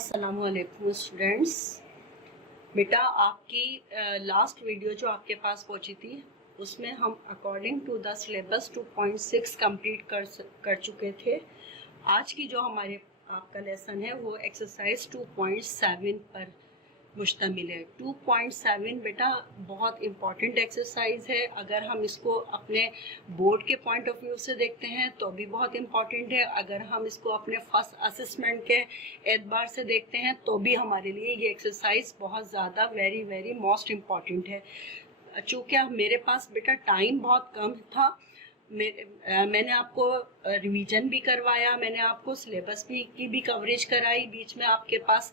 अस्सलामुअलैकुम स्टूडेंट्स। बेटा आपकी लास्ट वीडियो जो आपके पास पहुंची थी उसमें हम according to the syllabus 2.6 complete कर चुके थे। आज की जो हमारे आपका लेसन है वो एक्सरसाइज 2.7 पर मुश्तमिल है। 2.7 बेटा बहुत इम्पॉर्टेंट एक्सरसाइज है। अगर हम इसको अपने बोर्ड के पॉइंट ऑफ व्यू से देखते हैं तो भी बहुत इम्पॉर्टेंट है। अगर हम इसको अपने फर्स्ट असेसमेंट के एतबार से देखते हैं तो भी हमारे लिए ये एक्सरसाइज बहुत ज़्यादा वेरी मोस्ट इम्पॉर्टेंट है। चूँकि मेरे पास बेटा टाइम बहुत कम था, मैंने आपको रिवीजन भी करवाया, मैंने आपको सिलेबस की भी कवरेज कराई। बीच में आपके पास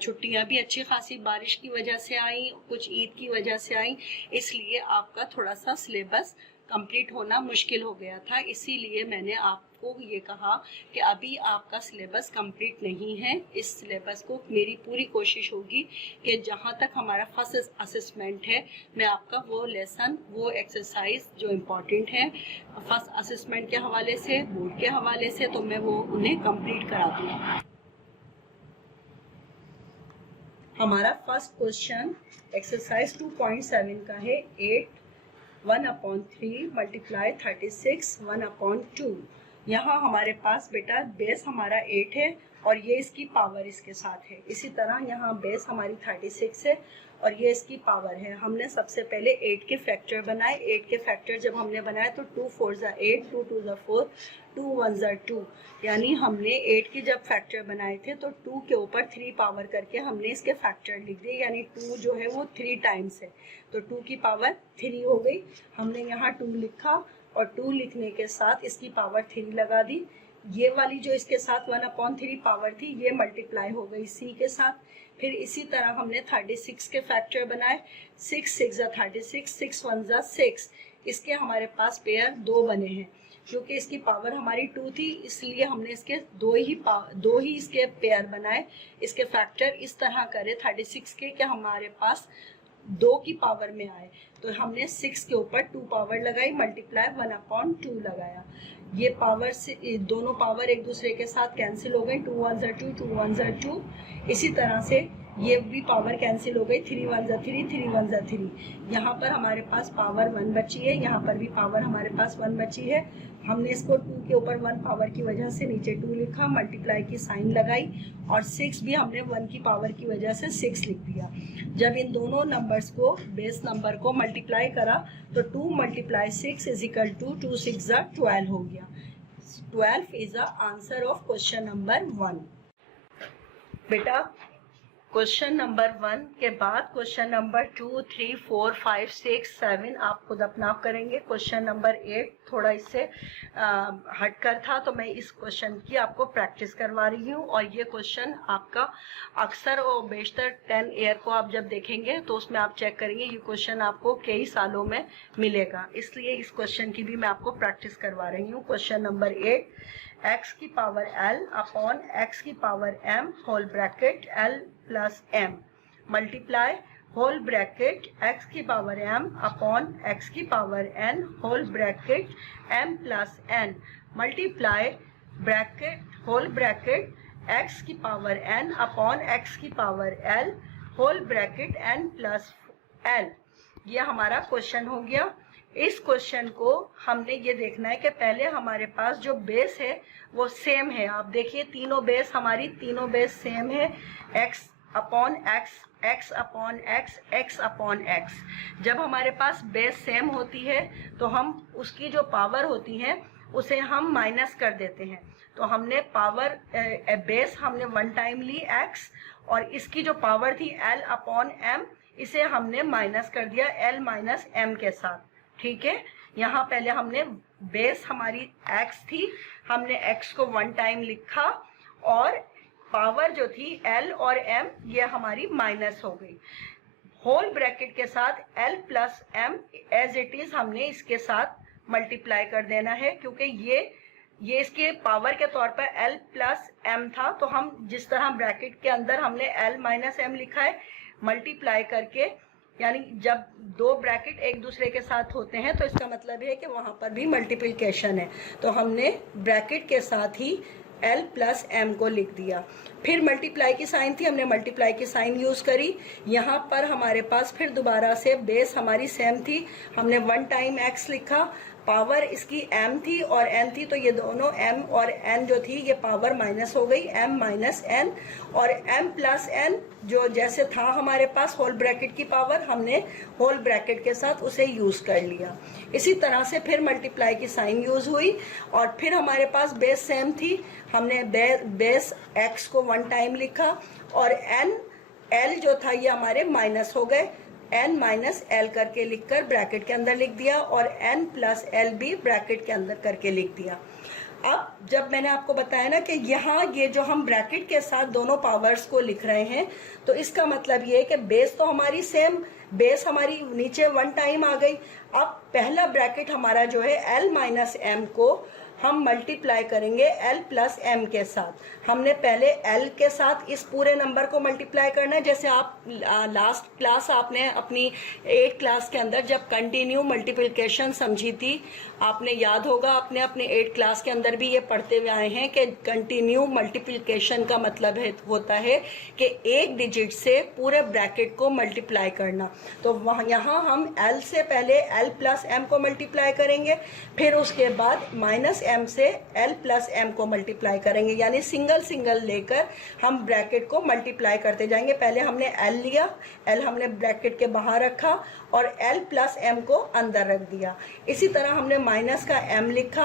छुट्टियां भी अच्छी खासी बारिश की वजह से आई, कुछ ईद की वजह से आई, इसलिए आपका थोड़ा सा सिलेबस कंप्लीट होना मुश्किल हो गया था। इसीलिए मैंने आपको ये कहा कि अभी आपका सिलेबस कंप्लीट नहीं है। इस सिलेबस को मेरी पूरी कोशिश होगी कि जहाँ तक हमारा फर्स्ट असेसमेंट है मैं आपका वो लेसन, वो एक्सरसाइज जो इम्पोर्टेंट है फर्स्ट असेसमेंट के हवाले से, बोर्ड के हवाले से, तो मैं वो उन्हें कंप्लीट करा दूँगी। हमारा फर्स्ट क्वेश्चन एक्सरसाइज 2.7 का है। 8 1/3 मल्टीप्लाई 36 1/2। यहाँ हमारे पास बेटा बेस हमारा 8 है और ये इसकी पावर इसके साथ है। इसी तरह यहाँ बेस हमारी 36 है और ये इसकी पावर है। हमने सबसे पहले 8 के फैक्टर बनाए। 8 के फैक्टर जब हमने बनाए तो 2 4 ज़ा 8, 2 2 ज़ा 4, 2 1 ज़ा 2, यानी हमने 8 के जब फैक्टर बनाए थे तो 2 के ऊपर 3 पावर करके हमने इसके फैक्टर लिख दिए, यानी 2 जो है वो 3 टाइम्स है तो 2 की पावर 3 हो गई। हमने यहाँ 2 लिखा और 2 लिखने के साथ इसकी पावर 3 लगा दी। ये वाली जो इसके साथ 1/3 पावर थी ये मल्टीप्लाई हो गई सी के साथ। फिर इसी तरह हमने 36 के फैक्टर बनाए। 6 6 ज़ा 36, 6 1 ज़ा 6। इसके हमारे पास पेयर 2 बने हैं। क्योंकि इसकी पावर हमारी 2 थी इसलिए हमने इसके दो ही इसके पेयर बनाए। इसके फैक्टर इस तरह करे 36 के हमारे पास 2 की पावर में आए, तो हमने 6 के ऊपर 2 पावर लगाई, मल्टीप्लाई 1/2 लगाया। ये पावर से दोनों पावर एक दूसरे के साथ कैंसिल हो गई। 2 1 ज़ा 2, 2 1 ज़ा 2। इसी तरह से ये भी पावर कैंसिल हो गई। 3 1 ज़ा 3, 3 1 ज़ा 3। यहाँ पर हमारे पास पावर 1 बची है, यहाँ पर भी पावर हमारे पास 1 बची है। हमने इसको 2 के ऊपर 1 पावर की वजह से नीचे 2 लिखा, मल्टीप्लाई की साइन लगाई और 6 भी हमने 1 की पावर की वजह से 6 लिख दिया। जब इन दोनों नंबर्स को, बेस नंबर को मल्टीप्लाई करा तो 2 × 6 = 2 6 ज़ा 12 हो गया। 12 is the answer of question number 1। बेटा क्वेश्चन नंबर 1 के बाद क्वेश्चन नंबर 2 3 4 5 6 7 आप खुद अपना करेंगे। क्वेश्चन नंबर 8 थोड़ा इससे हटकर था तो मैं इस क्वेश्चन की आपको प्रैक्टिस करवा रही हूँ। और ये क्वेश्चन आपका अक्सर और बेशतर 10 ईयर को आप जब देखेंगे तो उसमें आप चेक करेंगे ये क्वेश्चन आपको कई सालों में मिलेगा, इसलिए इस क्वेश्चन की भी मैं आपको प्रैक्टिस करवा रही हूँ। क्वेश्चन नंबर 8, x की पावर l अपॉन x की power m whole bracket l plus m multiply whole bracket x की पावर m अपॉन x की power n whole bracket m plus n multiply bracket whole bracket x की power n upon x की power l whole bracket n plus l। ये हमारा question हो गया। इस question को हमने ये देखना है कि पहले हमारे पास जो बेस है वो सेम है। आप देखिए तीनों बेस सेम है, x upon x, x upon x, x upon x। जब हमारे पास बेस सेम होती है तो हम उसकी जो पावर होती है उसे हम माइनस कर देते हैं। तो हमने पावर बेस हमने 1 टाइम ली x और इसकी जो पावर थी l अपॉन m, इसे हमने माइनस कर दिया l माइनस m के साथ। ठीक है, यहाँ पहले हमने बेस हमारी x थी, हमने x को 1 टाइम लिखा और पावर जो थी l और m ये हमारी माइनस हो गई। होल ब्रैकेट के साथ l plus m as it is हमने इसके साथ मल्टीप्लाई कर देना है, क्योंकि ये इसके पावर के तौर पर l प्लस m था, तो हम जिस तरह ब्रैकेट के अंदर हमने l माइनस m लिखा है मल्टीप्लाई करके, यानी जब 2 ब्रैकेट एक दूसरे के साथ होते हैं तो इसका मतलब है कि वहाँ पर भी मल्टीप्लिकेशन है। तो हमने ब्रैकेट के साथ ही L प्लस m को लिख दिया। फिर मल्टीप्लाई की साइन थी, हमने मल्टीप्लाई की साइन यूज करी। यहाँ पर हमारे पास फिर दोबारा से बेस हमारी सेम थी, हमने 1 टाइम x लिखा, पावर इसकी m थी और n थी, तो ये दोनों m और n जो थी ये पावर माइनस हो गई, m माइनस n, और m प्लस n जो जैसे था हमारे पास होल ब्रैकेट की पावर, हमने होल ब्रैकेट के साथ उसे यूज कर लिया। इसी तरह से फिर मल्टीप्लाई की साइन यूज हुई और फिर हमारे पास बेस सेम थी, हमने बेस x को 1 टाइम लिखा और n l जो था ये हमारे माइनस हो गए, n माइनस एल करके लिखकर ब्रैकेट के अंदर लिख दिया और n प्लस एल भी ब्रैकेट के अंदर करके लिख दिया। अब जब मैंने आपको बताया ना कि यहाँ ये जो हम ब्रैकेट के साथ दोनों पावर्स को लिख रहे हैं, तो इसका मतलब ये है कि बेस तो हमारी सेम, बेस हमारी नीचे 1 टाइम आ गई। अब पहला ब्रैकेट हमारा जो है l माइनस एम को हम मल्टीप्लाई करेंगे l प्लस m के साथ। हमने पहले l के साथ इस पूरे नंबर को मल्टीप्लाई करना है, जैसे आप लास्ट क्लास आपने अपनी 8 क्लास के अंदर जब कंटिन्यू मल्टीप्लिकेशन समझी थी, आपने याद होगा अपने अपने 8 क्लास के अंदर भी ये पढ़ते हुए आए हैं कि कंटिन्यू मल्टीप्लिकेशन का मतलब होता है कि एक डिजिट से पूरे ब्रैकेट को मल्टीप्लाई करना। तो वहाँ यहाँ हम l से पहले l प्लस m को मल्टीप्लाई करेंगे, फिर उसके बाद माइनस m से l प्लस m को मल्टीप्लाई करेंगे, यानी सिंगल सिंगल लेकर हम ब्रैकेट को मल्टीप्लाई करते जाएंगे। पहले हमने l लिया, l हमने ब्रैकेट के बाहर रखा और l प्लस m को अंदर रख दिया। इसी तरह हमने माइनस का m लिखा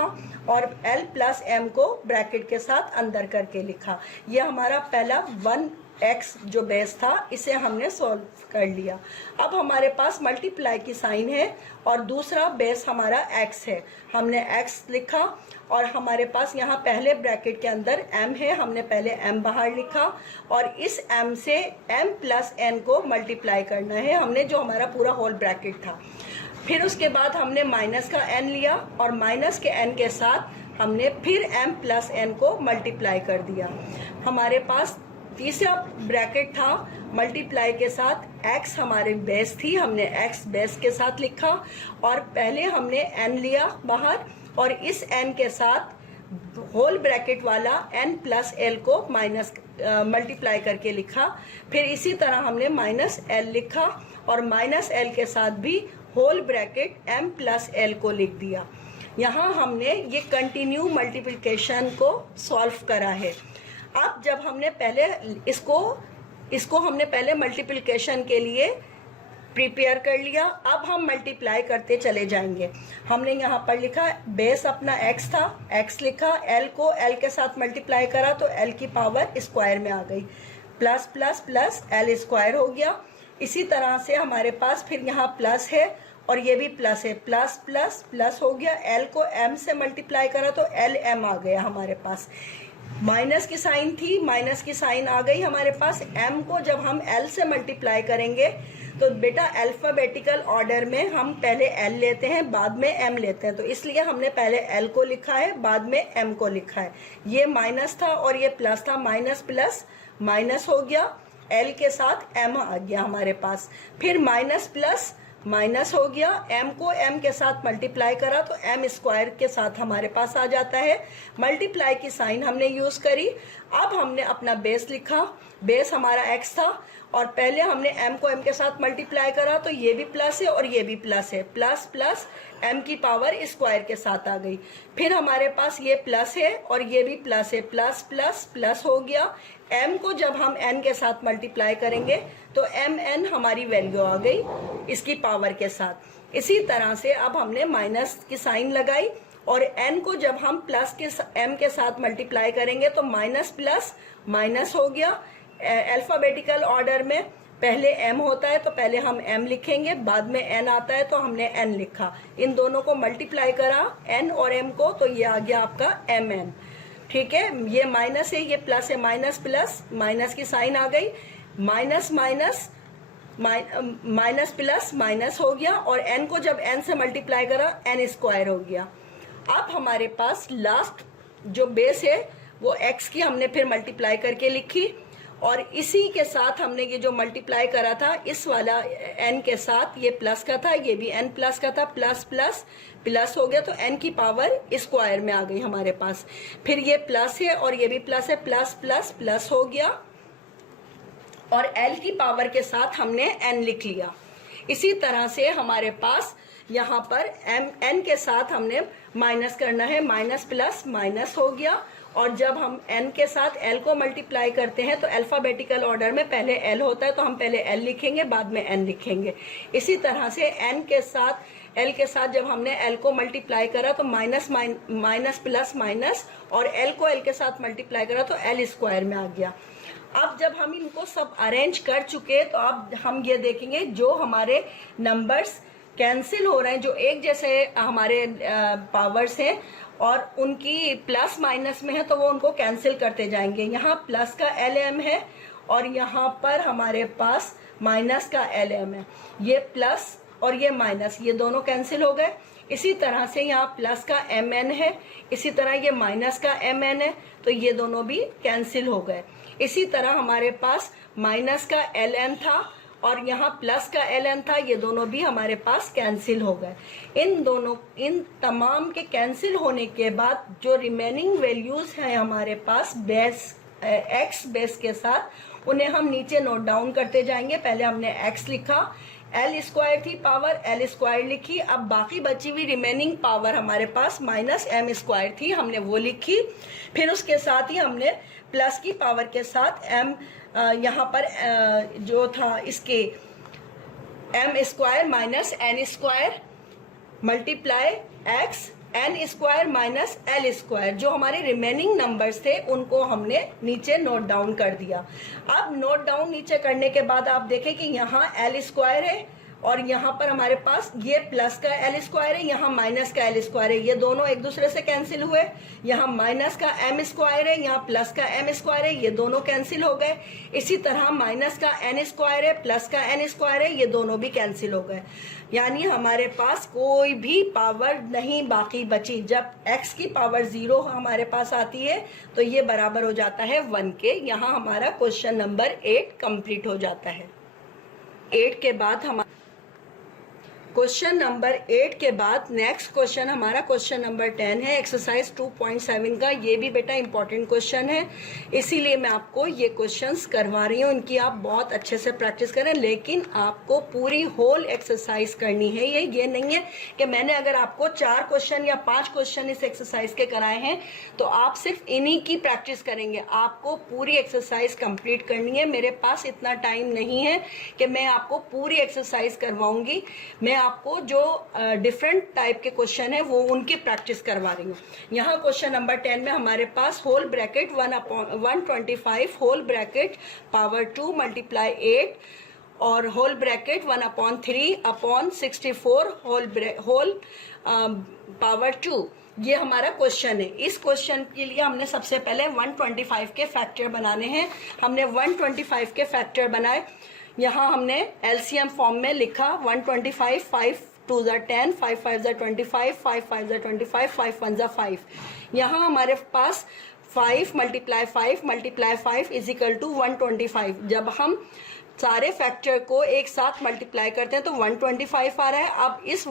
और l प्लस m को ब्रैकेट के साथ अंदर करके लिखा। यह हमारा पहला 1x जो बेस था, इसे हमने सॉल्व कर लिया। अब हमारे पास मल्टीप्लाई की साइन है और दूसरा बेस हमारा x है, हमने x लिखा और हमारे पास यहाँ पहले ब्रैकेट के अंदर m है, हमने पहले m बाहर लिखा और इस m से m प्लस n को मल्टीप्लाई करना है हमने, जो हमारा पूरा होल ब्रैकेट था। फिर उसके बाद हमने माइनस का n लिया और माइनस के n के साथ हमने फिर m प्लस n को मल्टीप्लाई कर दिया। हमारे पास तीसरा ब्रैकेट था मल्टीप्लाई के साथ, x हमारे बेस थी, हमने x बेस के साथ लिखा और पहले हमने n लिया बाहर और इस n के साथ होल ब्रैकेट वाला n प्लस l को माइनस मल्टीप्लाई करके लिखा। फिर इसी तरह हमने माइनस l लिखा और माइनस l के साथ भी whole bracket m plus l को लिख दिया। यहाँ हमने ये कंटिन्यू मल्टीप्लिकेशन को सॉल्व करा है। अब जब हमने पहले इसको हमने पहले मल्टीप्लिकेशन के लिए प्रिपेयर कर लिया, अब हम मल्टीप्लाई करते चले जाएंगे। हमने यहाँ पर लिखा बेस अपना x था, x लिखा, l को l के साथ मल्टीप्लाई करा तो l की पावर स्क्वायर में आ गई, plus plus plus l square हो गया। इसी तरह से हमारे पास फिर यहाँ प्लस है और ये भी प्लस है, प्लस प्लस प्लस हो गया, l को m से मल्टीप्लाई करा तो l m आ गया हमारे पास। माइनस की साइन थी, माइनस की साइन आ गई हमारे पास। m को जब हम l से मल्टीप्लाई करेंगे तो बेटा अल्फाबेटिकल ऑर्डर में हम पहले l लेते हैं, बाद में m लेते हैं, तो इसलिए हमने पहले l को लिखा है, बाद में m को लिखा है। ये माइनस था और ये प्लस था, माइनस प्लस माइनस हो गया, l के साथ m आ गया हमारे पास। फिर माइनस प्लस माइनस हो गया, m को m के साथ मल्टीप्लाई करा तो m स्क्वायर के साथ हमारे पास आ जाता है। मल्टीप्लाई की साइन हमने यूज करी। अब हमने अपना बेस लिखा, बेस हमारा x था और पहले हमने m को m के साथ मल्टीप्लाई करा तो ये भी प्लस है और ये भी प्लस है, प्लस प्लस m की पावर स्क्वायर के साथ आ गई। फिर हमारे पास ये प्लस है और ये भी प्लस है, प्लस प्लस प्लस हो गया। m को जब हम n के साथ मल्टीप्लाई करेंगे तो mn हमारी वैल्यू आ गई इसकी पावर के साथ। इसी तरह से अब हमने माइनस की साइन लगाई और n को जब हम प्लस के m के साथ मल्टीप्लाई करेंगे तो माइनस प्लस माइनस हो गया। अल्फाबेटिकल ऑर्डर में पहले m होता है तो पहले हम m लिखेंगे, बाद में n आता है तो हमने n लिखा। इन दोनों को मल्टीप्लाई करा n और m को तो ये आ गया आपका mn। ठीक है, ये माइनस है, ये प्लस है, माइनस प्लस माइनस की साइन आ गई, minus minus minus plus minus हो गया और n को जब n से मल्टीप्लाई करा n स्क्वायर हो गया। अब हमारे पास लास्ट जो बेस है वो x की हमने फिर मल्टीप्लाई करके लिखी और इसी के साथ हमने ये जो मल्टीप्लाई करा था इस वाला n के साथ, ये प्लस का था, ये भी n प्लस का था, प्लस प्लस प्लस हो गया तो n की पावर स्क्वायर में आ गई हमारे पास। फिर ये प्लस है और ये भी प्लस है, प्लस प्लस प्लस हो गया और l की पावर के साथ हमने n लिख लिया। इसी तरह से हमारे पास यहाँ पर n के साथ हमने माइनस करना है, माइनस प्लस माइनस हो गया। और जब हम n के साथ l को मल्टीप्लाई करते हैं तो अल्फाबेटिकल ऑर्डर में पहले l होता है, तो हम पहले l लिखेंगे बाद में n लिखेंगे। इसी तरह से n के साथ l के साथ जब हमने l को मल्टीप्लाई करा तो माइनस माइनस प्लस माइनस, और l को l के साथ मल्टीप्लाई करा तो l स्क्वायर में आ गया। अब जब हम इनको सब अरेंज कर चुके तो अब हम ये देखेंगे जो हमारे नंबर्स कैंसिल हो रहे हैं, जो एक जैसे हमारे पावर्स हैं और उनकी प्लस माइनस में है तो वो उनको कैंसिल करते जाएंगे। यहाँ प्लस का LM है और यहाँ पर हमारे पास माइनस का LM है। ये प्लस और ये माइनस, ये दोनों कैंसिल हो गए। इसी तरह से यहाँ प्लस का MN है, इसी तरह ये माइनस का MN है, तो ये दोनों भी कैंसिल हो गए। इसी तरह हमारे पास माइनस का LN था और यहाँ प्लस का LN था, ये दोनों भी हमारे पास कैंसिल हो गए। इन तमाम के कैंसिल होने के बाद जो रिमेनिंग वैल्यूज हैं हमारे पास बेस x बेस के साथ, उन्हें हम नीचे नोट डाउन करते जाएंगे। पहले हमने x लिखा, l स्क्वायर थी पावर, l स्क्वायर लिखी। अब बाकी बची हुई रिमेनिंग पावर हमारे पास माइनस m स्क्वायर थी, हमने वो लिखी। फिर उसके साथ ही हमने प्लस की पावर के साथ m यहाँ पर जो था इसके m square minus n square multiply x n square minus l square, जो हमारे रिमेनिंग नंबर्स थे उनको हमने नीचे नोट डाउन कर दिया। अब नोट डाउन नीचे करने के बाद आप देखें कि यहाँ l स्क्वायर है और यहाँ पर हमारे पास ये प्लस का l स्क्वायर है, यहाँ माइनस का l स्क्वायर है, ये दोनों एक दूसरे से कैंसिल हुए। यहाँ माइनस का m स्क्वायर है, यहाँ प्लस का m स्क्वायर है, ये दोनों कैंसिल हो गए। इसी तरह माइनस का n स्क्वायर है, प्लस का n स्क्वायर है, ये दोनों भी कैंसिल हो गए। यानी हमारे पास कोई भी पावर नहीं बाकी बची। जब x की पावर 0 हमारे पास आती है तो ये बराबर हो जाता है 1 के। यहाँ हमारा क्वेश्चन नंबर 8 कंप्लीट हो जाता है। 8 के बाद हमारा क्वेश्चन नंबर 8 के बाद नेक्स्ट क्वेश्चन हमारा क्वेश्चन नंबर 10 है, एक्सरसाइज 2.7 का। ये भी बेटा इंपॉर्टेंट क्वेश्चन है, इसीलिए मैं आपको ये क्वेश्चंस करवा रही हूँ। इनकी आप बहुत अच्छे से प्रैक्टिस करें, लेकिन आपको पूरी होल एक्सरसाइज करनी है। ये नहीं है कि मैंने अगर आपको 4 क्वेश्चन या 5 क्वेश्चन इस एक्सरसाइज के कराए हैं तो आप सिर्फ इन्हीं की प्रैक्टिस करेंगे। आपको पूरी एक्सरसाइज कंप्लीट करनी है। मेरे पास इतना टाइम नहीं है कि मैं आपको पूरी एक्सरसाइज करवाऊंगी। मैं आपको जो डिफरेंट टाइप के क्वेश्चन है वो उनकी प्रैक्टिस करवा रही हूँ। यहाँ क्वेश्चन नंबर 10 में हमारे पास whole bracket 1/125 whole bracket power 2 multiply 8 और होल ब्रैकेट 1/3/64 होल पावर 2, ये हमारा क्वेश्चन है। इस क्वेश्चन के लिए हमने सबसे पहले 125 के फैक्टर बनाने हैं। हमने 125 के फैक्टर बनाए। यहाँ हमने एलसीएम फॉर्म में लिखा 125, 5 2 10, 5 5 25, 5 5 25, 5 1 5। यहाँ हमारे पास 5 मल्टीप्लाई 5 इज इक्वल टू 125। जब हम सारे फैक्टर को एक साथ मल्टीप्लाई करते हैं तो 125 आ रहा है। अब इस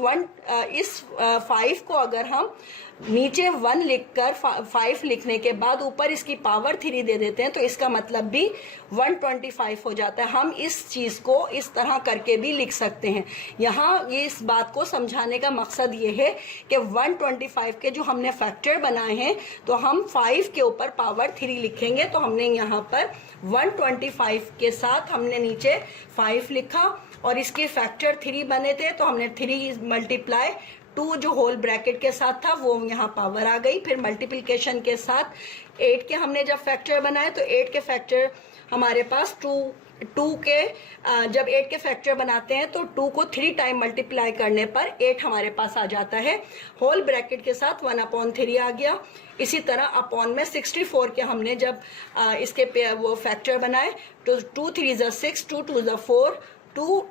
5 को अगर हम नीचे 1 लिखकर 5 लिखने के बाद ऊपर इसकी पावर 3 दे देते हैं तो इसका मतलब भी 125 हो जाता है। हम इस चीज को इस तरह करके भी लिख सकते हैं। यहाँ इस बात को समझाने का मकसद ये है कि 125 के जो हमने फैक्टर बनाए हैं तो हम 5 के ऊपर पावर 3 लिखेंगे। तो हमने यहाँ पर 125 के साथ हमने नीचे 5 लिखा और इसके फैक्टर 3 बने थे तो हमने 3 मल्टीप्लाई 2 जो होल ब्रैकेट के साथ था वो यहाँ पावर आ गई। फिर मल्टीप्लिकेशन के साथ 8 के हमने जब फैक्टर बनाए तो 8 के फैक्टर हमारे पास 2 के जब 8 के फैक्टर बनाते हैं तो 2 को 3 टाइम मल्टीप्लाई करने पर 8 हमारे पास आ जाता है। होल ब्रैकेट के साथ 1/3 आ गया। इसी तरह अपॉन में 64 के हमने जब इसके वो फैक्टर बनाए तो 2 3 6, 2 2 4, 2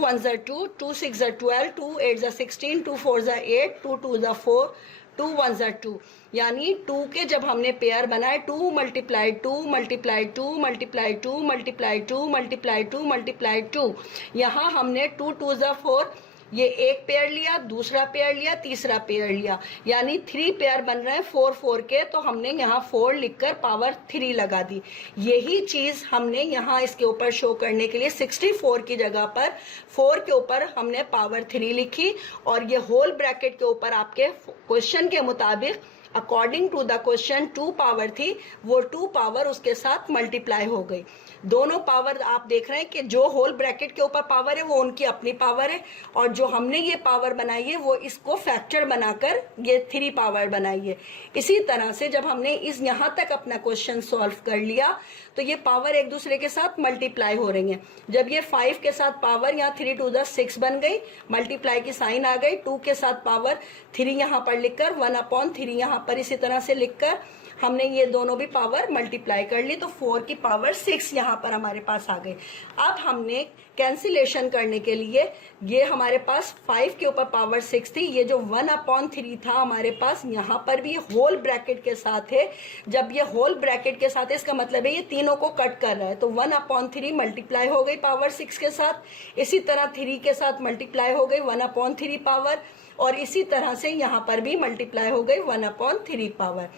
1 2, 2 6 12, 2 8 16, 2 4 8, 2 2 4, 2 1 ज़ा 2, यानी 2 के जब हमने पेयर बनाए 2 multiply 2 multiply 2 multiply 2 multiply 2 multiply 2 multiply 2, यहाँ हमने 2 2 ज़ा 4, ये एक पेयर लिया, दूसरा पेयर लिया, तीसरा पेयर लिया, यानी 3 पेयर बन रहे हैं 4 4 के, तो हमने यहाँ 4 लिखकर पावर 3 लगा दी। यही चीज हमने यहाँ इसके ऊपर शो करने के लिए 64 की जगह पर 4 के ऊपर हमने पावर 3 लिखी, और ये होल ब्रैकेट के ऊपर आपके क्वेश्चन के मुताबिक according to the question 2 power थी, वो 2 पावर उसके साथ मल्टीप्लाई हो गई। दोनों पावर आप देख रहे हैं कि जो होल ब्रैकेट के ऊपर पावर है वो उनकी अपनी पावर है, और जो हमने ये पावर बनाई है वो इसको फैक्टर बनाकर ये 3 पावर बनाई है। इसी तरह से जब हमने इस यहाँ तक अपना क्वेश्चन सॉल्व कर लिया तो ये पावर एक दूसरे के साथ मल्टीप्लाई हो रही हैं। जब ये 5 के साथ पावर यहाँ 3 2 ज़ा 6 बन गई, मल्टीप्लाई की साइन आ गई, 2 के साथ पावर 3 यहाँ पर लिखकर 1/3 यहाँ पर इसी तरह से लिखकर हमने ये दोनों भी पावर मल्टीप्लाई कर ली, तो 4 की पावर 6 यहाँ पर हमारे पास आ गई। अब हमने कैंसिलेशन करने के लिए ये हमारे पास 5 के ऊपर पावर 6 थी, ये जो 1/3 था हमारे पास यहाँ पर भी होल ब्रैकेट के साथ है। जब ये होल ब्रैकेट के साथ है इसका मतलब है ये तीनों को कट कर रहा है, तो 1/3 मल्टीप्लाई हो गई पावर 6 के साथ, इसी तरह 3 के साथ मल्टीप्लाई हो गई 1/3 पावर, और इसी तरह से यहाँ पर भी मल्टीप्लाई हो गई 1/3 पावर।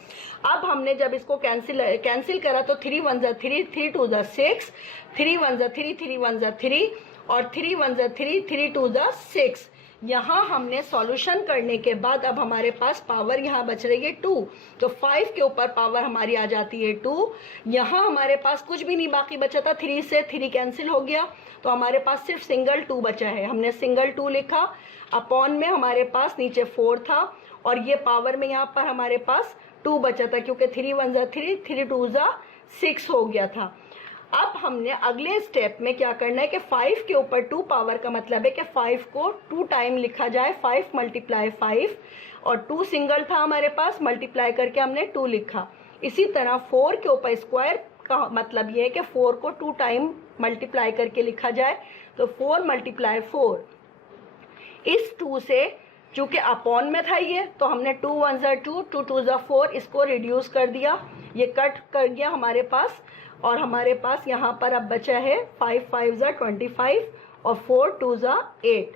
अब हमने जब इसको कैंसिल करा तो 3 1 ज़ा 3, 3 2 ज़ा 6, 3 1 ज़ा 3, 3 1 ज़ा 3, और 3 1 ज़ा 3, 3 2 ज़ा 6। यहाँ हमने सॉल्यूशन करने के बाद अब हमारे पास पावर यहाँ बच रही है 2, तो 5 के ऊपर पावर हमारी आ जाती है 2। यहाँ हमारे पास कुछ भी नहीं बाकी बचा था, 3 से 3 कैंसिल हो गया, तो हमारे पास सिर्फ सिंगल 2 बचा है। हमने सिंगल 2 लिखा, अपॉन में हमारे पास नीचे 4 था, और ये पावर में यहाँ पर हमारे पास 2 बचा था, क्योंकि 3 1 ज़ा 3, 3 2 ज़ा 6 हो गया था। अब हमने अगले स्टेप में क्या करना है कि 5 के ऊपर 2 पावर का मतलब है कि 5 को 2 टाइम लिखा जाए, 5 मल्टीप्लाई 5, और 2 सिंगल था हमारे पास, मल्टीप्लाई करके हमने 2 लिखा। इसी तरह 4 के ऊपर स्क्वायर का मतलब ये है कि 4 को 2 टाइम मल्टीप्लाई करके लिखा जाए, तो 4 मल्टीप्लाई 4। इस 2 से चूंकि अपॉन में था ये, तो हमने 2 1 ज़ा 2, 2 2 ज़ा 4 इसको रिड्यूस कर दिया, ये कट कर गया हमारे पास, और हमारे पास यहाँ पर अब बचा है 5 5 ज़ा 25 और 4 2 ज़ा 8।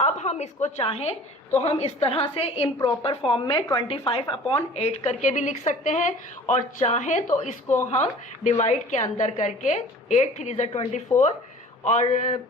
अब हम इसको चाहें तो हम इस तरह से इम्प्रॉपर फॉर्म में 25/8 करके भी लिख सकते हैं, और चाहें तो इसको हम डिवाइड के अंदर करके 8 3 ज़ा 24, और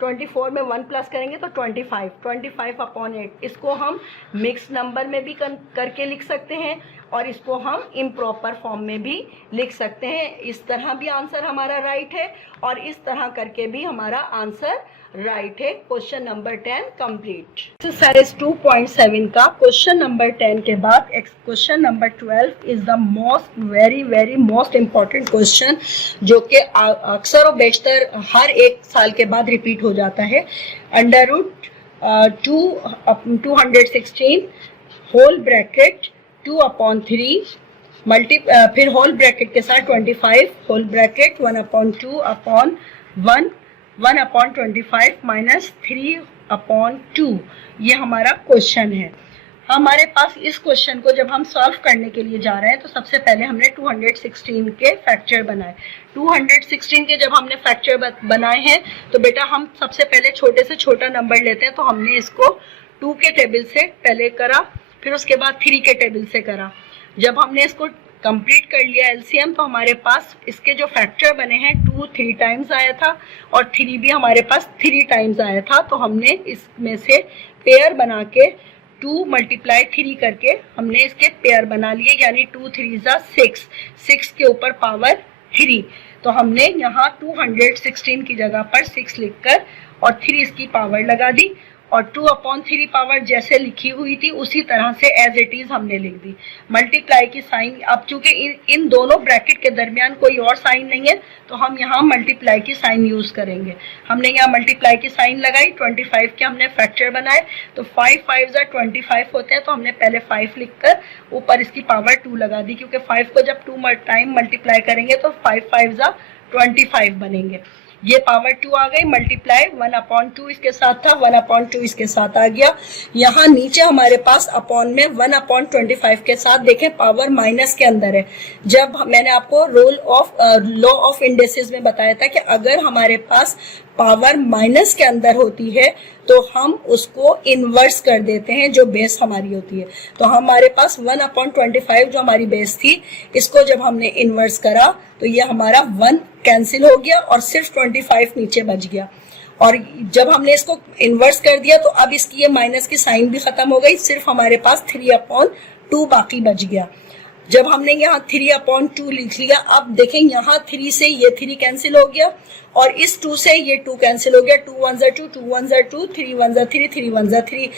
24 में 1 प्लस करेंगे तो 25/8, इसको हम मिक्स नंबर में भी करके लिख सकते हैं, और इसको हम इम्प्रॉपर फॉर्म में भी लिख सकते हैं। इस तरह भी आंसर हमारा राइट है, और इस तरह करके भी हमारा आंसर राइट है। Question number 10 complete. एक्सरसाइज 2.7 का क्वेश्चन नंबर 10 के बाद question number 12 is the most very most important question, जो कि अक्सर और बेशतर हर एक साल के बाद रिपीट हो जाता है। √216 होल ब्रैकेट 2/3 फिर होल ब्रैकेट के साथ 25 होल ब्रैकेट 1/2 अपॉन 1/25 माइनस 3/2, ये हमारा क्वेश्चन है। हमारे पास इस क्वेश्चन को जब हम सॉल्व करने के लिए जा रहे हैं तो सबसे पहले हमने 216 के फैक्टर बनाए। 216 के जब हमने फैक्टर बनाए हैं तो बेटा हम सबसे पहले छोटे से छोटा नंबर लेते हैं, तो हमने इसको 2 के टेबल से पहले करा, फिर उसके बाद 3 के टेबल से करा। जब हमने इसको कंप्लीट कर लिया एलसीएम, तो हमारे पास इसके जो फैक्टर बने हैं 2 3 टाइम्स आया था, और 3 भी हमारे पास 3 टाइम्स आया था, तो हमने इसमें से पेयर बना के 2 मल्टीप्लाई 3 करके हमने इसके पेयर बना लिए, यानी 2 3 ज़ा 6, 6 के ऊपर पावर 3, तो हमने यहाँ 216 की जगह पर 6 लिखकर और 3 इसकी पावर लगा दी, और 2/3 पावर जैसे लिखी हुई थी उसी तरह से एज इट इज हमने लिख दी। मल्टीप्लाई की साइन, अब चूंकि इन दोनों ब्रैकेट के दरमियान कोई और साइन नहीं है, तो हम यहाँ मल्टीप्लाई की साइन यूज करेंगे। हमने यहाँ मल्टीप्लाई की साइन लगाई, 25 के हमने फैक्टर बनाए, तो 5 5 ज़ा 25 होते हैं, तो हमने पहले 5 लिखकर ऊपर इसकी पावर 2 लगा दी, क्योंकि 5 को जब 2 टाइम मल्टीप्लाई करेंगे तो 5 5 ज़ा 25 बनेंगे। ये पावर 2 आ गई, मल्टीप्लाई 1/2 इसके साथ था, 1/2 इसके साथ आ गया। यहाँ नीचे हमारे पास अपॉन में 1/25 के साथ देखें पावर माइनस के अंदर है। जब मैंने आपको लॉ ऑफ इंडेसिस में बताया था कि अगर हमारे पास पावर माइनस के अंदर होती है तो हम उसको इनवर्स कर देते हैं जो बेस हमारी होती है। तो हमारे पास 1/25 जो हमारी बेस थी, इसको जब हमने इनवर्स करा तो ये हमारा 1 कैंसिल हो गया और सिर्फ 25 नीचे बच गया। और जब हमने इसको इनवर्स कर दिया तो अब इसकी ये माइनस की साइन भी खत्म हो गई, सिर्फ हमारे पास 3/2 बाकी बच गया। जब हमने यहाँ 3/2 लिख लिया, अब देखें यहाँ 3 से ये 3 कैंसिल हो गया और इस 2 से ये 2 कैंसिल हो गया। 2 1 2, 2 1 2, 3 1 3, 3 1 3।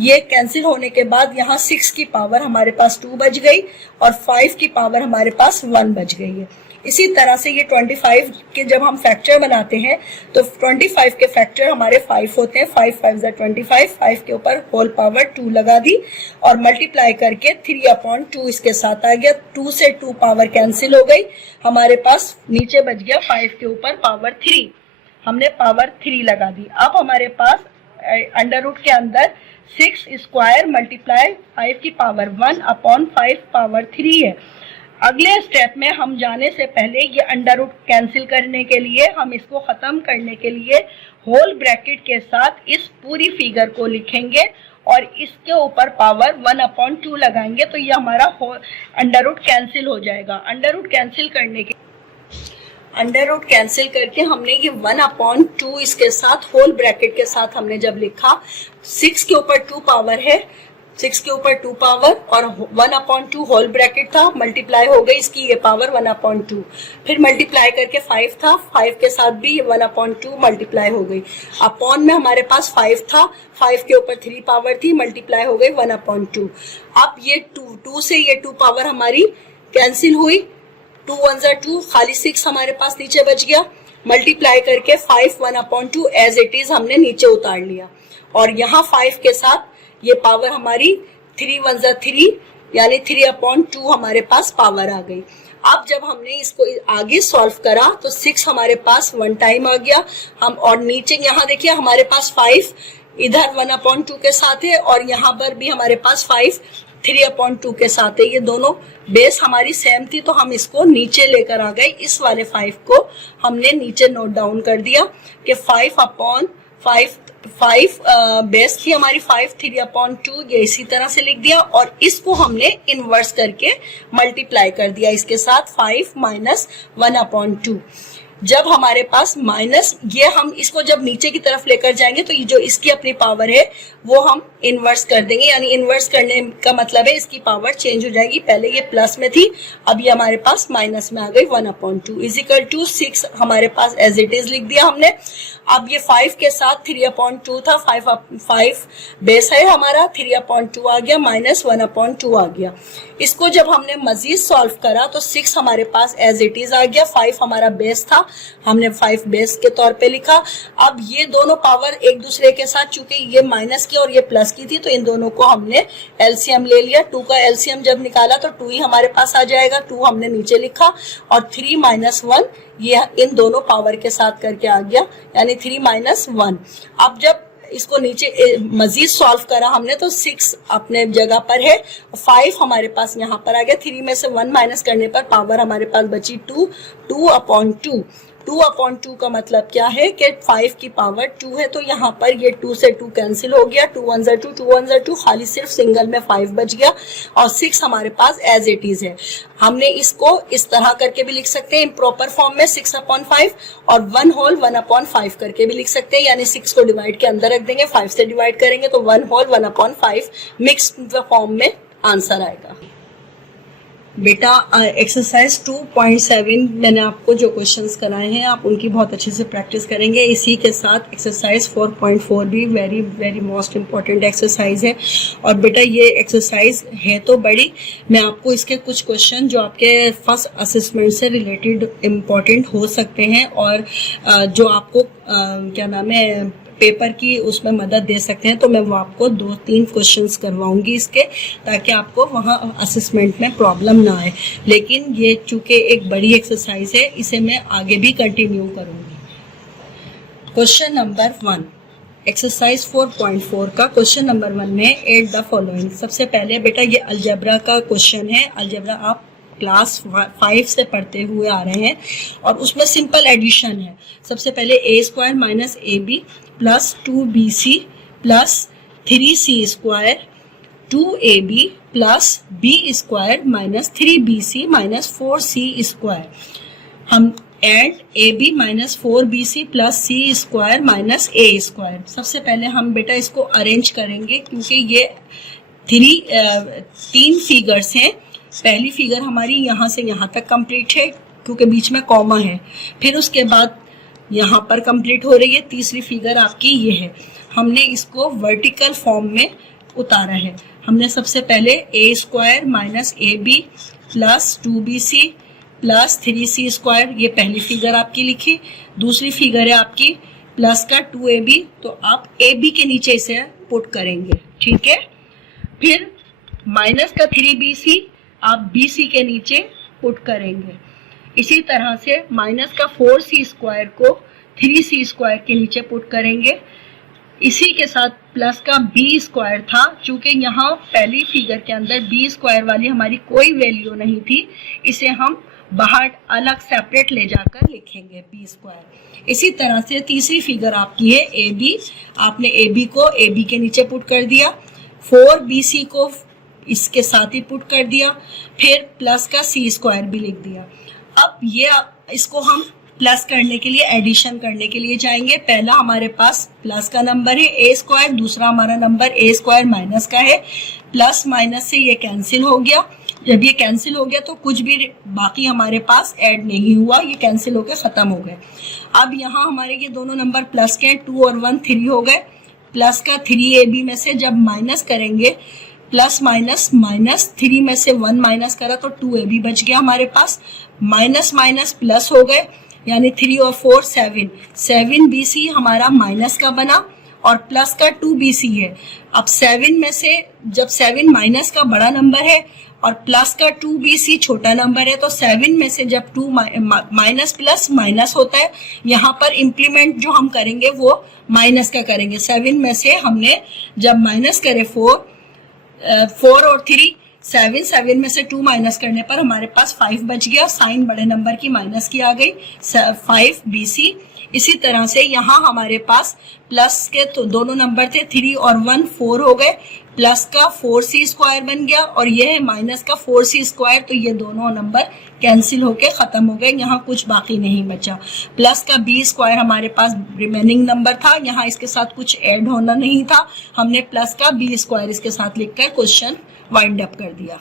ये कैंसिल होने के बाद यहाँ 6 की पावर हमारे पास 2 बच गई और 5 की पावर हमारे पास 1 बच गई है। इसी तरह से ये 25 के जब हम फैक्टर बनाते हैं तो 25 के फैक्टर हमारे 5 होते हैं। 5 5 25, 5 के ऊपर होल पावर 2 लगा दी और मल्टीप्लाई करके 3/2 इसके साथ आ गया। 2 से 2 पावर कैंसिल हो गई, हमारे पास नीचे बच गया 5 के ऊपर पावर 3। हमने पावर 3 लगा दी। अब हमारे पास अंडर रूट के अंदर 6 स्क्वायर मल्टीप्लाई 5 की पावर 1/5 पावर 3 है। अगले स्टेप में हम जाने से पहले ये अंडर रूट कैंसिल करने के लिए, हम इसको खत्म करने के लिए होल ब्रैकेट के साथ इस पूरी फिगर को लिखेंगे और इसके ऊपर पावर 1/2 लगाएंगे तो ये हमारा अंडर रूट कैंसिल हो जाएगा। अंडर रूट कैंसिल करके हमने ये 1/2 इसके साथ होल ब्रैकेट के साथ हमने जब लिखा, 6 के ऊपर 2 पावर है, 6 के ऊपर 2 पावर और 1/2 होल ब्रैकेट था, मल्टीप्लाई हो गई इसकी ये पावर 1/2। फिर मल्टीप्लाई करके 5 था, 5 के साथ भी ये 1/2 मल्टीप्लाई हो गई। अपॉन में हमारे पास 5 था, 5 के ऊपर 3 पावर थी, मल्टीप्लाई हो गई 1/2। अब ये 2 से ये 2 पावर हमारी कैंसिल हुई, 2 1 2, खाली 6 हमारे पास नीचे बच गया। मल्टीप्लाई करके 5 1/2 एज इट इज हमने नीचे उतार लिया और यहाँ 5 के साथ ये पावर हमारी 3 1 3 यानी 3/2 हमारे पास पावर आ गई। अब जब हमने इसको आगे सॉल्व करा तो 6 हमारे पास 1 टाइम आ गया। हम और नीचे यहाँ देखिए हमारे पास 5 इधर 1/2 के साथ है और यहाँ पर भी हमारे पास 5 3/2 के साथ है। ये दोनों बेस हमारी सेम थी तो हम इसको नीचे लेकर आ गए। इस वाले 5 को हमने नीचे नोट डाउन कर दिया कि 5 बेस थी हमारी 5 3/2, ये इसी तरह से लिख दिया और इसको हमने इनवर्स करके मल्टीप्लाई कर दिया इसके साथ 5 - 1/2। जब हमारे पास माइनस ये हम इसको जब नीचे की तरफ लेकर जाएंगे तो ये जो इसकी अपनी पावर है वो हम इनवर्स कर देंगे, यानी इनवर्स करने का मतलब है इसकी पावर चेंज हो जाएगी। पहले ये प्लस में थी, अब ये हमारे पास माइनस में आ गई 1/2 इजिकल टू 6 हमारे पास एज इट इज लिख दिया हमने। अब ये 5 के साथ 3/2 था, 5 बेस है हमारा, 3/2 आ गया माइनस 1/2 आ गया। इसको जब हमने मजीद सॉल्व करा तो 6 हमारे पास एज इट इज आ गया। 5 हमारा बेस था, हमने 5 बेस के तौर पे लिखा। अब ये दोनों पावर एक दूसरे के साथ, चूंकि ये माइनस की और ये प्लस की थी तो इन दोनों को हमने एलसीएम ले लिया। 2 का एलसीएम जब निकाला तो 2 ही हमारे पास आ जाएगा, 2 हमने नीचे लिखा और 3 - 1 ये इन दोनों पावर के साथ करके आ गया, यानी 3 - 1। अब जब इसको नीचे मजीद सॉल्व करा हमने तो 6 अपने जगह पर है, 5 हमारे पास यहाँ पर आ गया। 3 में से 1 माइनस करने पर पावर हमारे पास बची 2 2/2। 2/2 का मतलब क्या है कि 5 की पावर 2 है तो यहाँ पर ये 2 से 2 कैंसिल हो गया। 2 1 2, 2 1 2, खाली सिर्फ सिंगल में 5 बच गया और 6 हमारे पास एज इट इज है। हमने इसको इस तरह करके भी लिख सकते हैं इम्प्रॉपर फॉर्म में 6/5 और 1 होल 1/5 करके भी लिख सकते हैं, यानी 6 को डिवाइड के अंदर रख देंगे, 5 से डिवाइड करेंगे तो 1 होल 1/5 मिक्स्ड फॉर्म में आंसर आएगा। बेटा एक्सरसाइज 2.7 मैंने आपको जो क्वेश्चंस कराए हैं आप उनकी बहुत अच्छे से प्रैक्टिस करेंगे। इसी के साथ एक्सरसाइज 4.4 भी very very most important exercise है। और बेटा ये एक्सरसाइज है तो बड़ी, मैं आपको इसके कुछ क्वेश्चन जो आपके फर्स्ट असेसमेंट से रिलेटेड इम्पॉर्टेंट हो सकते हैं और जो आपको क्या नाम है पेपर की उसमें मदद दे सकते हैं, तो मैं वो आपको 2-3 क्वेश्चंस करवाऊंगी इसके, ताकि आपको वहाँ असेसमेंट में प्रॉब्लम ना आए। लेकिन ये चूंकि एक बड़ी एक्सरसाइज है, इसे मैं आगे भी कंटिन्यू करूंगी। क्वेश्चन नंबर 1 एक्सरसाइज 4.4 का क्वेश्चन नंबर 1 में एड द फॉलोइंग। सबसे पहले बेटा ये अलजेब्रा का क्वेश्चन है। अलजेब्रा आप क्लास 5 से पढ़ते हुए आ रहे हैं और उसमें सिंपल एडिशन है। सबसे पहले A square minus A B plus 2bc plus 3c² 2ab plus b square minus 3bc minus 4c²। हम and A B minus 4bc plus c² minus a²। सबसे पहले हम बेटा इसको अरेंज करेंगे क्योंकि ये 3 फिगर्स हैं। पहली फिगर हमारी यहाँ से यहाँ तक कंप्लीट है क्योंकि बीच में कॉमा है, फिर उसके बाद यहाँ पर कंप्लीट हो रही है। तीसरी फिगर आपकी ये है। हमने इसको वर्टिकल फॉर्म में उतारा है। हमने सबसे पहले a² minus ab plus 2bc plus 3c², ये पहली फिगर आपकी लिखी। दूसरी फिगर है आपकी प्लस का 2ab, तो आप ab के नीचे इसे पुट करेंगे, ठीक है। फिर माइनस का 3bc आप bc के नीचे पुट करेंगे। इसी तरह से माइनस का 4c² को 3c² के नीचे पुट करेंगे। इसी के साथ प्लस का b² था, चूंकि यहाँ पहली फिगर के अंदर b² वाली हमारी कोई वैल्यू नहीं थी, इसे हम बाहर अलग सेपरेट ले जाकर लिखेंगे b²। इसी तरह से तीसरी फिगर आपकी है ab, आपने ab को ab के नीचे पुट कर दिया, 4bc को इसके साथ ही पुट कर दिया, फिर प्लस का c² भी लिख दिया। अब ये इसको हम प्लस करने के लिए, एडिशन करने के लिए जाएंगे। पहला हमारे पास प्लस का नंबर है a², दूसरा हमारा नंबर a² माइनस का है। प्लस माइनस से ये कैंसिल हो गया। जब ये कैंसिल हो गया तो कुछ भी बाकी हमारे पास ऐड नहीं हुआ, ये कैंसिल होकर खत्म हो गए। अब यहाँ हमारे ये दोनों नंबर प्लस के 2 और 1 3 हो गए। प्लस का 3ab में से जब माइनस करेंगे, प्लस माइनस माइनस 3 में से 1 माइनस करा तो 2ab बच गया हमारे पास। माइनस माइनस प्लस हो गए, यानी 3 और 4 7bc हमारा माइनस का बना और प्लस का 2bc है। अब 7 में से जब 7 माइनस का बड़ा नंबर है और प्लस का 2bc छोटा नंबर है, तो 7 में से जब 2 माइनस प्लस माइनस होता है, यहाँ पर इंप्लीमेंट जो हम करेंगे वो माइनस का करेंगे। 7 में से हमने जब माइनस करे 4 और 3, 7 में से 2 माइनस करने पर हमारे पास 5 बच गया। साइन बड़े नंबर की माइनस की आ गई, 5bc। इसी तरह से यहाँ हमारे पास प्लस के तो दोनों नंबर थे 3 और 1 4 हो गए। प्लस का 4c² बन गया और ये है माइनस का 4c², तो ये दोनों नंबर कैंसिल होके खत्म हो गए, यहाँ कुछ बाकी नहीं बचा। प्लस का b² हमारे पास रिमेनिंग नंबर था, यहाँ इसके साथ कुछ ऐड होना नहीं था, हमने प्लस का b² इसके साथ लिखकर क्वेश्चन वाइंड अप कर दिया।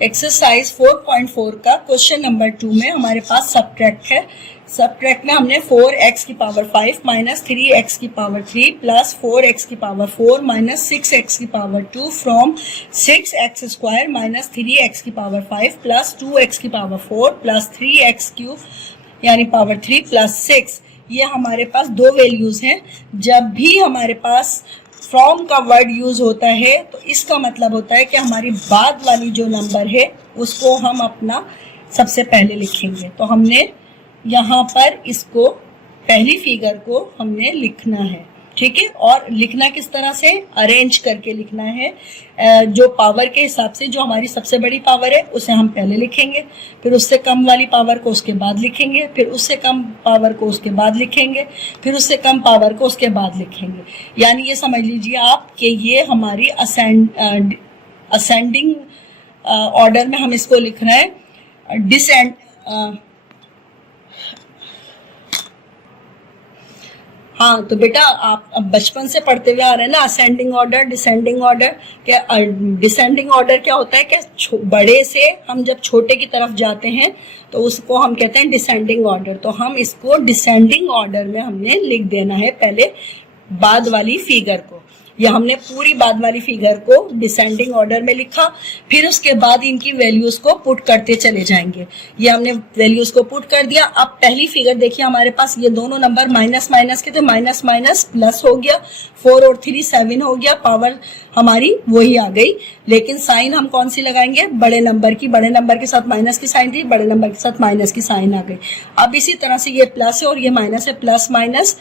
एक्सरसाइज 4.4 का क्वेश्चन नंबर 2 में हमारे पास सब्ट्रैक्ट है। सब्ट्रैक्ट में हमने 4x की पावर 5 माइनस 3x की पावर 3 प्लस 4x की पावर 4 माइनस 6x की power 2 from 6x² minus 3x की पावर 5 प्लस 2x की पावर 4 प्लस 3x³ यानी पावर 3 प्लस 6। ये हमारे पास दो वैल्यूज हैं। जब भी हमारे पास फ्रॉम का वर्ड यूज होता है तो इसका मतलब होता है कि हमारी बाद वाली जो नंबर है उसको हम अपना सबसे पहले लिखेंगे। तो हमने यहाँ पर इसको पहली फिगर को हमने लिखना है, ठीक है। और लिखना किस तरह से, अरेंज करके लिखना है। जो पावर के हिसाब से जो हमारी सबसे बड़ी पावर है उसे हम पहले लिखेंगे, फिर उससे कम वाली पावर को उसके बाद लिखेंगे, फिर उससे कम पावर को उसके बाद लिखेंगे, फिर उससे कम पावर को उसके बाद लिखेंगे। यानी ये समझ लीजिए आप कि ये हमारी असेंडिंग ऑर्डर में हम इसको लिख रहे हैं। हाँ, तो बेटा आप बचपन से पढ़ते हुए आ रहे हैं ना, असेंडिंग ऑर्डर डिसेंडिंग ऑर्डर। क्या डिसेंडिंग ऑर्डर क्या होता है कि बड़े से हम जब छोटे की तरफ जाते हैं तो उसको हम कहते हैं डिसेंडिंग ऑर्डर। तो हम इसको डिसेंडिंग ऑर्डर में हमने लिख देना है पहले बाद वाली फिगर को। ये हमने पूरी बाद वाली फिगर को डिसेंडिंग ऑर्डर में लिखा, फिर उसके बाद इनकी वैल्यूज को पुट करते चले जाएंगे। ये हमने वैल्यूज को पुट कर दिया। अब पहली फिगर देखिए, हमारे पास ये दोनों नंबर माइनस माइनस के थे, माइनस माइनस प्लस हो गया, 4 और 3 7 हो गया, पावर हमारी वही आ गई, लेकिन साइन हम कौन सी लगाएंगे, बड़े नंबर की। बड़े नंबर के साथ माइनस की साइन थी, बड़े नंबर के साथ माइनस की साइन आ गई। अब इसी तरह से ये प्लस है और ये माइनस है, प्लस माइनस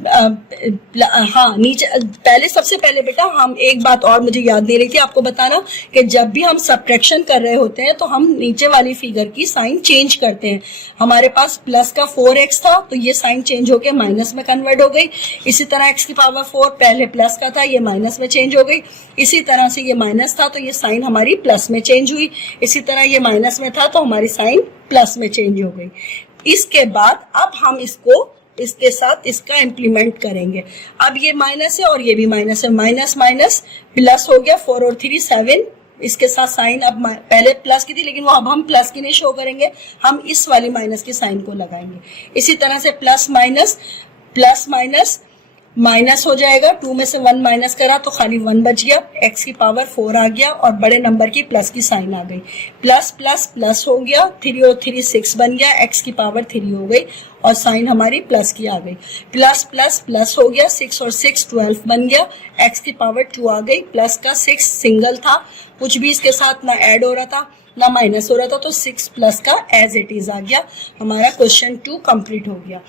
हाँ नीचे पहले, सबसे पहले बेटा हम एक बात और मुझे याद नहीं रही थी आपको बताना, कि जब भी हम सब्ट्रैक्शन कर रहे होते हैं तो हम नीचे वाली फिगर की साइन चेंज करते हैं। हमारे पास प्लस का 4x था तो ये साइन चेंज होकर माइनस में कन्वर्ट हो गई। इसी तरह x की पावर 4 पहले प्लस का था, ये माइनस में चेंज हो गई। इसी तरह से ये माइनस था तो ये साइन हमारी प्लस में चेंज हुई। इसी तरह ये माइनस में था तो हमारी साइन प्लस में चेंज हो गई। इसके बाद अब हम इसके साथ इसका इंप्लीमेंट करेंगे। अब ये माइनस है और ये भी माइनस है, माइनस माइनस प्लस हो गया, 4 और 3 7, इसके साथ साइन अब पहले प्लस की थी लेकिन वो अब हम प्लस की नहीं शो करेंगे, हम इस वाली माइनस की साइन को लगाएंगे। इसी तरह से प्लस माइनस माइनस हो जाएगा, 2 में से 1 माइनस करा तो खाली 1 बच गया, x की पावर 4 आ गया और बड़े नंबर की प्लस की साइन आ गई। प्लस प्लस प्लस हो गया, 3 और 3 6 बन गया, x की पावर 3 हो गई और साइन हमारी प्लस की आ गई। प्लस प्लस प्लस हो गया, 6 और 6 12 बन गया, x की पावर 2 आ गई। प्लस का 6 सिंगल था, कुछ भी इसके साथ ना ऐड हो रहा था ना माइनस हो रहा था, तो 6 प्लस का एज इट इज आ गया। हमारा क्वेश्चन 2 कंप्लीट हो गया।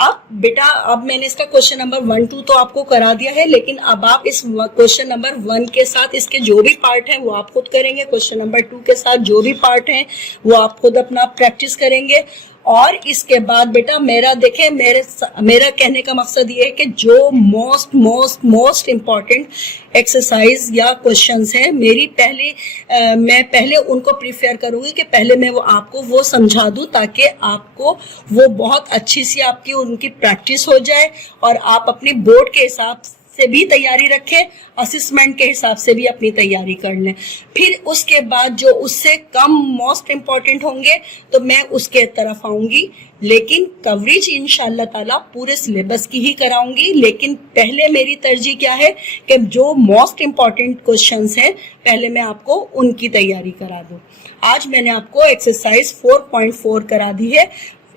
अब बेटा, अब मैंने इसका क्वेश्चन नंबर 1 2 तो आपको करा दिया है, लेकिन अब आप इस क्वेश्चन नंबर 1 के साथ इसके जो भी पार्ट हैं वो आप खुद करेंगे, क्वेश्चन नंबर 2 के साथ जो भी पार्ट हैं वो आप खुद अपना प्रैक्टिस करेंगे। और इसके बाद बेटा मेरा कहने का मकसद ये है कि जो मोस्ट इम्पॉर्टेंट एक्सरसाइज या क्वेश्चंस हैं, मैं पहले उनको प्रीफेयर करूंगी कि पहले मैं आपको वो समझा दूं, ताकि आपको वो बहुत अच्छी सी आपकी उनकी प्रैक्टिस हो जाए और आप अपनी बोर्ड के हिसाब से भी तैयारी रखें, असेसमेंट के हिसाब से भी अपनी तैयारी कर लें। फिर उसके बाद जो उससे कम मोस्ट इम्पॉर्टेंट होंगे तो मैं उसके तरफ आऊंगी, लेकिन कवरेज इंशाल्लाह ताला पूरे सिलेबस की ही कराऊंगी। लेकिन पहले मेरी तरजीह क्या है कि जो मोस्ट इम्पॉर्टेंट क्वेश्चंस हैं पहले मैं आपको उनकी तैयारी करा दूं। आज मैंने आपको एक्सरसाइज 4.4 करा दी है,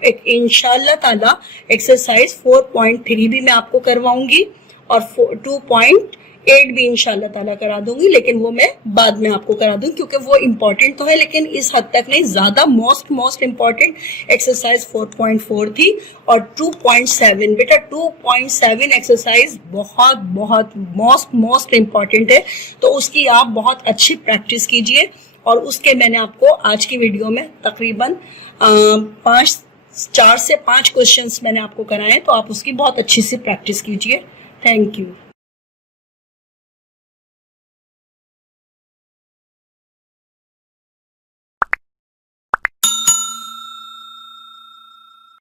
इंशाल्लाह ताला एक्सरसाइज 4.3 भी मैं आपको करवाऊंगी और 2.8 भी इंशाल्लाह ताला करा दूंगी, लेकिन वो मैं बाद में आपको करा दूंगी क्योंकि वो इम्पोर्टेंट तो है लेकिन इस हद तक नहीं। ज्यादा मोस्ट इम्पोर्टेंट एक्सरसाइज 4.4 थी और 2.7 बेटा 2.7 एक्सरसाइज बहुत मोस्ट इम्पोर्टेंट है, तो उसकी आप बहुत अच्छी प्रैक्टिस कीजिए। और उसके मैंने आपको आज की वीडियो में तकरीबन 4 से 5 क्वेश्चंस मैंने आपको कराए, तो आप उसकी बहुत अच्छी सी प्रैक्टिस कीजिए। Thank you.